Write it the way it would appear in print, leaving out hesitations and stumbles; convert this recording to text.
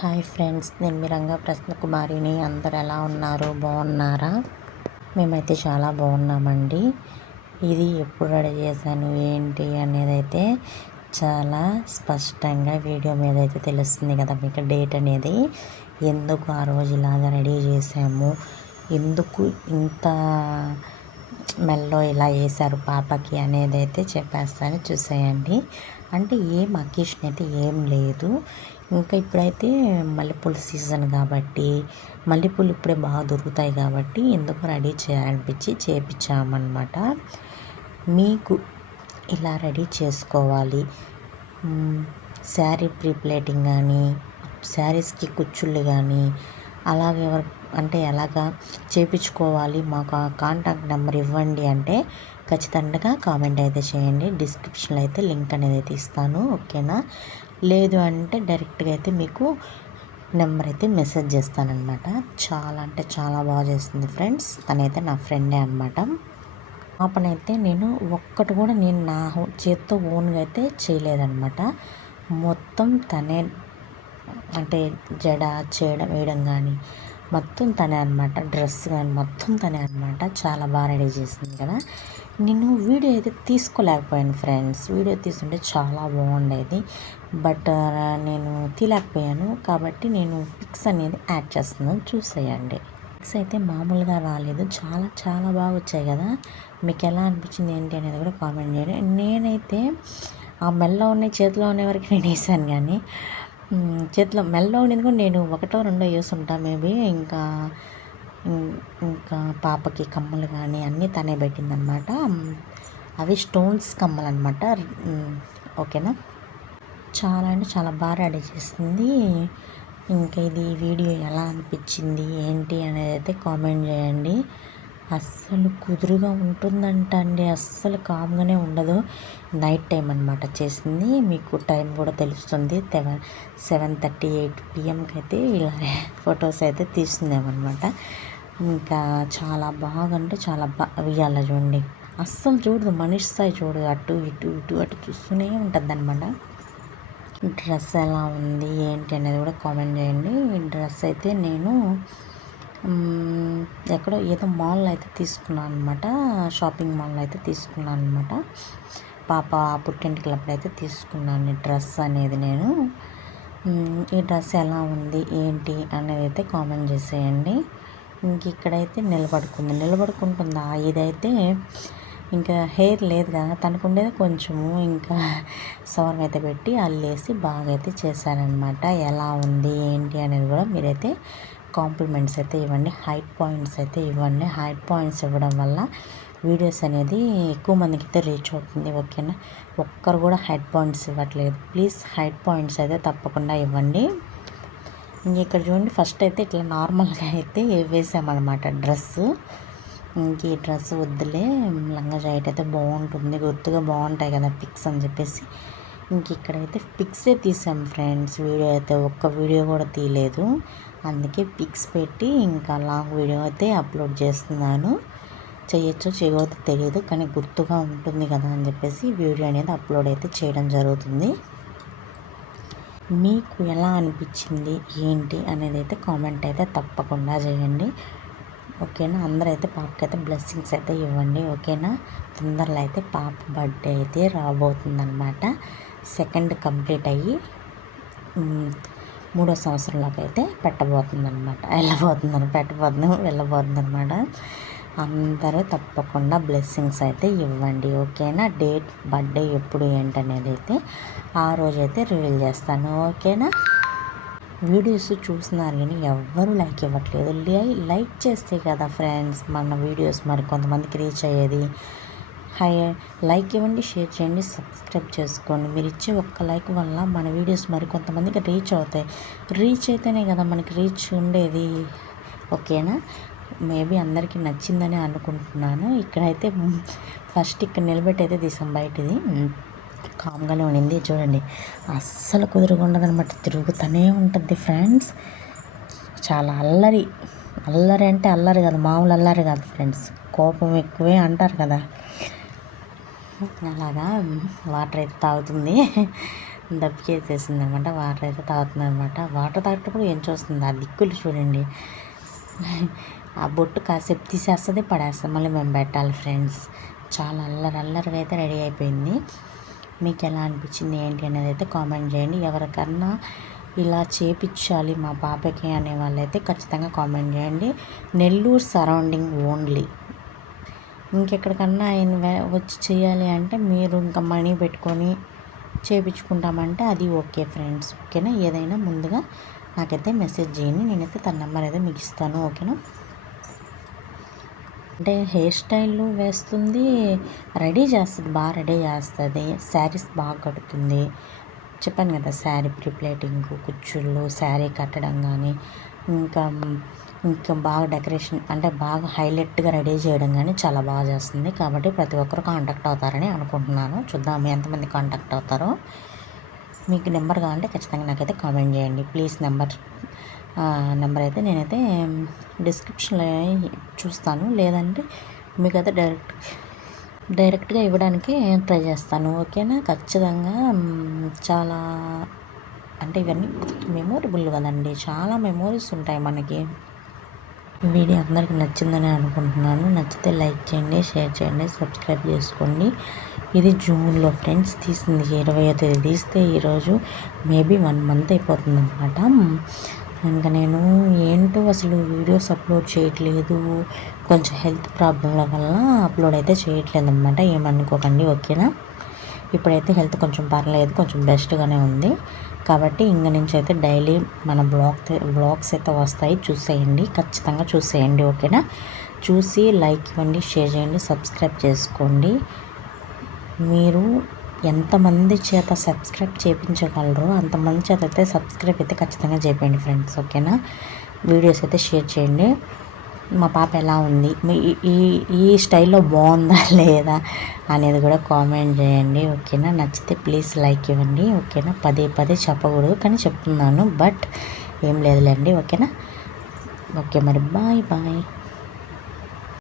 Hi friends, నేను మీ రంగా ప్రసన్న కుమారిని. అందరు ఎలా ఉన్నారు? బాగున్నారా? మేమైతే చాలా బాగున్నామండి. ఇది ఎప్పుడు రెడీ చేశాను ఏంటి అనేది అయితే చాలా స్పష్టంగా వీడియో మీద అయితే తెలుస్తుంది కదా మీకు. డేట్ అనేది ఎందుకు ఆ రోజు ఇలాగా రెడీ చేసాము, ఎందుకు ఇంత మెల్లో ఇలా వేశారు పాపకి అనేది అయితే చెప్పేస్తాను, చూసేయండి. అంటే ఏం అకేషన్ అయితే ఏం లేదు. ఇంకా ఇప్పుడైతే మల్లెపూల సీజన్ కాబట్టి మల్లెపూలు ఇప్పుడే బాగా దొరుకుతాయి కాబట్టి ఎందుకు రెడీ చేయాలనిపించి చేయించామన్నమాట. మీకు ఇలా రెడీ చేసుకోవాలి, శారీ ప్రీప్లేటింగ్ కానీ శారీస్కి కుచ్చుళ్ళు కానీ అలాగే అంటే ఎలాగా చేయించుకోవాలి, మాకు ఆ కాంటాక్ట్ నెంబర్ ఇవ్వండి అంటే ఖచ్చితంగా కామెంట్ అయితే చేయండి. డిస్క్రిప్షన్లో అయితే లింక్ అనేది అయితే ఇస్తాను, ఓకేనా? లేదు అంటే డైరెక్ట్గా అయితే మీకు నెంబర్ అయితే మెసేజ్ చేస్తానన్నమాట. చాలా అంటే చాలా బాగా చేస్తుంది ఫ్రెండ్స్. తనైతే నా ఫ్రెండే అనమాట. పాపనైతే నేను ఒక్కటి కూడా నేను నా చేతితో ఓన్గా అయితే చేయలేదన్నమాట. మొత్తం తనే, అంటే జడ వేయడం కానీ మొత్తం తనే అనమాట. డ్రెస్ కానీ మొత్తం తనే అనమాట. చాలా బాగా రెడీ చేసింది కదా. నేను వీడియో అయితే తీసుకోలేకపోయాను ఫ్రెండ్స్. వీడియో తీసుంటే చాలా బాగుండేది, బట్ నేను తీయలేకపోయాను కాబట్టి నేను పిక్స్ అనేది యాడ్ చేస్తున్నాను, చూసేయండి. పిక్స్ అయితే మామూలుగా రాలేదు, చాలా చాలా బాగా వచ్చాయి కదా. మీకు ఎలా అనిపించింది ఏంటి అనేది కూడా కామెంట్ చేయండి. నేనైతే ఆ మెల్ల ఉన్నాయి చేతిలో ఉన్న వరకు నేను వేసాను, కానీ చేతిలో మెల్ల ఉండేది కూడా నేను ఒకటో రెండో వేసుంటా మేబీ. ఇంకా ఇంకా పాపకి కమ్మలు కానీ అన్నీ తనే పెట్టిందనమాట. అవి స్టోన్స్ కమ్మలు అనమాట, ఓకేనా? చాలా అంటే చాలా బాగా రెడీ చేసింది. ఇంకా ఇది వీడియో ఎలా అనిపించింది ఏంటి అనేది అయితే కామెంట్ చేయండి. అస్సలు కుదురుగా ఉంటుందంట అండి, అస్సలు కామ్గానే ఉండదు. నైట్ టైం అనమాట చేసింది, మీకు టైం కూడా తెలుస్తుంది. 7:38 PM అయితే ఇలా ఫొటోస్ అయితే తీస్తుందేమన్నమాట. ఇంకా చాలా బాగా అంటే చాలా బాగా ఇవ్వాలి చూడండి. అస్సలు చూడదు, మనిషి స్థాయి చూడదు, అటు ఇటు ఇటు అటు చూస్తూనే ఉంటుంది అనమాట. డ్రెస్ ఎలా ఉంది ఏంటి అనేది కూడా కామెంట్ చేయండి. డ్రెస్ అయితే నేను ఎక్కడో ఏదో మాల్లో అయితే తీసుకున్నాను అనమాట, షాపింగ్ మాల్లో అయితే తీసుకున్నాను అనమాట. పాప పుట్టింటికలప్పుడు అయితే తీసుకున్నాను డ్రెస్ అనేది నేను. ఈ డ్రెస్ ఎలా ఉంది ఏంటి అనేది అయితే కామెంట్ చేసేయండి. ఇంక ఇక్కడైతే నిలబడుకుంటుందా ఇదైతే. ఇంకా హెయిర్ లేదు కదా తనకు ఉండేది కొంచెము, ఇంకా సవరం అయితే పెట్టి అల్లేసి బాగా అయితే చేశారనమాట. ఎలా ఉంది ఏంటి అనేది కూడా మీరైతే కాంప్లిమెంట్స్ అయితే ఇవ్వండి, హైట్ పాయింట్స్ అయితే ఇవ్వండి. హైట్ పాయింట్స్ ఇవ్వడం వల్ల వీడియోస్ అనేది ఎక్కువ మందికి అయితే రీచ్ అవుతుంది, ఓకేనా? ఒక్కరు కూడా హైట్ పాయింట్స్ ఇవ్వట్లేదు, ప్లీజ్ హైట్ పాయింట్స్ అయితే తప్పకుండా ఇవ్వండి. ఇక్కడ చూడండి, ఫస్ట్ అయితే ఇట్లా నార్మల్గా అయితే వేసామన్నమాట డ్రెస్సు. ఇంక ఈ డ్రెస్ వద్దులే, లంగా జాకెట్ అయితే బాగుంటుంది, గుర్తుగా బాగుంటాయి కదా పిక్స్ అని చెప్పేసి ఇంక ఇక్కడైతే పిక్సే తీసాం ఫ్రెండ్స్. వీడియో అయితే ఒక్క వీడియో కూడా తీయలేదు, అందుకే పిక్స్ పెట్టి ఇంకా లాంగ్ వీడియో అయితే అప్లోడ్ చేస్తున్నాను. చేయొచ్చో చేయవద్దో తెలియదు, కానీ గుర్తుగా ఉంటుంది కదా అని చెప్పేసి వీడియో అనేది అప్లోడ్ అయితే చేయడం జరుగుతుంది. మీకు ఎలా అనిపించింది ఏంటి అనేది అయితే కామెంట్ అయితే తప్పకుండా చేయండి, ఓకేనా? అందరైతే పాపకైతే బ్లెస్సింగ్స్ అయితే ఇవ్వండి, ఓకేనా? తొందరలో అయితే పాప బర్త్డే అయితే రాబోతుందన్నమాట. 2nd కంప్లీట్ అయ్యి 3వ సంవత్సరంలోకి అయితే వెళ్ళబోతుందన్నమాట. అందరూ తప్పకుండా బ్లెస్సింగ్స్ అయితే ఇవ్వండి, ఓకేనా? డేట్ బర్త్డే ఎప్పుడు ఏంటనేది అయితే ఆ రోజైతే రివీల్ చేస్తాను, ఓకేనా? వీడియోస్ చూస్తున్నారు కానీ ఎవ్వరూ లైక్ ఇవ్వట్లేదు. లైక్ చేస్తే కదా ఫ్రెండ్స్ మన వీడియోస్ మరి కొంతమందికి రీచ్ అయ్యేది. లైక్ ఇవ్వండి, షేర్ చేయండి, సబ్స్క్రైబ్ చేసుకోండి. మీరు ఇచ్చే ఒక్క లైక్ వల్ల మన వీడియోస్ మరి కొంతమందికి రీచ్ అవుతాయి. రీచ్ అయితేనే కదా మనకి రీచ్ ఉండేది, ఓకేనా? మేబీ అందరికీ నచ్చిందని అనుకుంటున్నాను. ఇక్కడైతే ఫస్ట్ ఇక్కడ నిలబెట్టి అయితే తీసాం, బయటది కామ్గానే ఉండింది. చూడండి, అస్సలు కుదురుగుండదనమాట, తిరుగుతూనే ఉంటుంది ఫ్రెండ్స్. చాలా అల్లరి అంటే అల్లరి కాదు, మామూలు అల్లరి కాదు ఫ్రెండ్స్, కోపం ఎక్కువే అంటారు కదా, అలాగా వాటర్ అయితే తాగుతుంది. దప్పి చేసేసింది అనమాట. వాటర్ అయితే తాగుతుంది అనమాట. వాటర్ తాగేటప్పుడు ఏం చూస్తుంది, ఆ దిక్కులు చూడండి. ఆ బొట్టు కాసేపు తీసేస్తుంది, పడేస్తుంది, మళ్ళీ మేము పెట్టాలి ఫ్రెండ్స్. చాలా అల్లరిగా అయితే రెడీ అయిపోయింది. మీకు ఎలా అనిపించింది ఏంటి అనేది అయితే కామెంట్ చేయండి. ఎవరికన్నా ఇలా చేపించాలి మా పాపకి అనే వాళ్ళైతే ఖచ్చితంగా కామెంట్ చేయండి. Nellore surrounding only. ఇంకెక్కడికన్నా ఆయన వచ్చి చేయాలి అంటే మీరు ఇంకా మనీ పెట్టుకొని చేయించుకుంటామంటే అది ఓకే ఫ్రెండ్స్. ఓకేనా, ఏదైనా ముందుగా నాకైతే మెసేజ్ చేయండి, నేనైతే తన నెంబర్ అయితే మీకు ఇస్తాను. ఓకేనా, అంటే హెయిర్ స్టైల్ వేస్తుంది, రెడీ చేస్తుంది, బాగా రెడీ చేస్తుంది, శారీస్ బాగా కడుతుంది. చెప్పాను కదా, శారీ ప్రిప్లేటింగ్, కుచ్చుళ్ళు, శారీ కట్టడం కానీ ఇంకా బాగా డెకరేషన్ అంటే బాగా హైలైట్గా రెడీ చేయడం కానీ చాలా బాగా చేస్తుంది. కాబట్టి ప్రతి ఒక్కరు కాంటాక్ట్ అవుతారని అనుకుంటున్నాను. చూద్దాం ఎంతమంది కాంటాక్ట్ అవుతారో. మీకు నెంబర్ కావాలంటే ఖచ్చితంగా నాకైతే కామెంట్ చేయండి ప్లీజ్. నెంబర్ అయితే నేనైతే డిస్క్రిప్షన్లో చూస్తాను, లేదంటే మీకైతే డైరెక్ట్గా ఇవ్వడానికి ట్రై చేస్తాను. ఓకేనా, ఖచ్చితంగా చాలా అంటే ఇవన్నీ మెమొరబుల్ కదండి, చాలా మెమోరీస్ ఉంటాయి మనకి. వీడియో అందరికీ నచ్చిందని అనుకుంటున్నాను. నచ్చితే లైక్ చేయండి, షేర్ చేయండి, సబ్స్క్రైబ్ చేసుకోండి. ఇది జూన్లో ఫ్రెండ్స్ తీసింది, 20వ తేదీ తీస్తే ఈరోజు మేబీ 1 మంత్ అయిపోతుంది అనమాట. ఇంకా నేను ఏంటో అసలు వీడియోస్ అప్లోడ్ చేయట్లేదు, కొంచెం హెల్త్ ప్రాబ్లంల వల్ల అప్లోడ్ అయితే చేయట్లేదు అనమాట, ఏమనుకోకండి. ఓకేనా, ఇప్పుడైతే హెల్త్ కొంచెం పర్లేదు, కొంచెం బెస్ట్గానే ఉంది. కాబట్టి ఇంక నుంచి అయితే డైలీ మన బ్లాగ్స్ అయితే వస్తాయి, చూసేయండి, ఖచ్చితంగా చూసేయండి. ఓకేనా, చూసి లైక్ ఇవ్వండి, షేర్ చేయండి, సబ్స్క్రైబ్ చేసుకోండి. మీరు ఎంతమంది చేత సబ్స్క్రైబ్ చేయించగలరో అంతమంది చేత అయితే సబ్స్క్రైబ్ అయితే ఖచ్చితంగా చేయండి ఫ్రెండ్స్. ఓకేనా, వీడియోస్ అయితే షేర్ చేయండి. మా పాప ఎలా ఉంది, మీ ఈ స్టైల్లో బాగుందా లేదా అనేది కూడా కామెంట్ చేయండి. ఓకేనా, నచ్చితే ప్లీజ్ లైక్ ఇవ్వండి. ఓకేనా, పదే చెప్పకూడదు కానీ చెప్తున్నాను, బట్ ఏం లేదులేండి. ఓకేనా, ఓకే మరి బాయ్.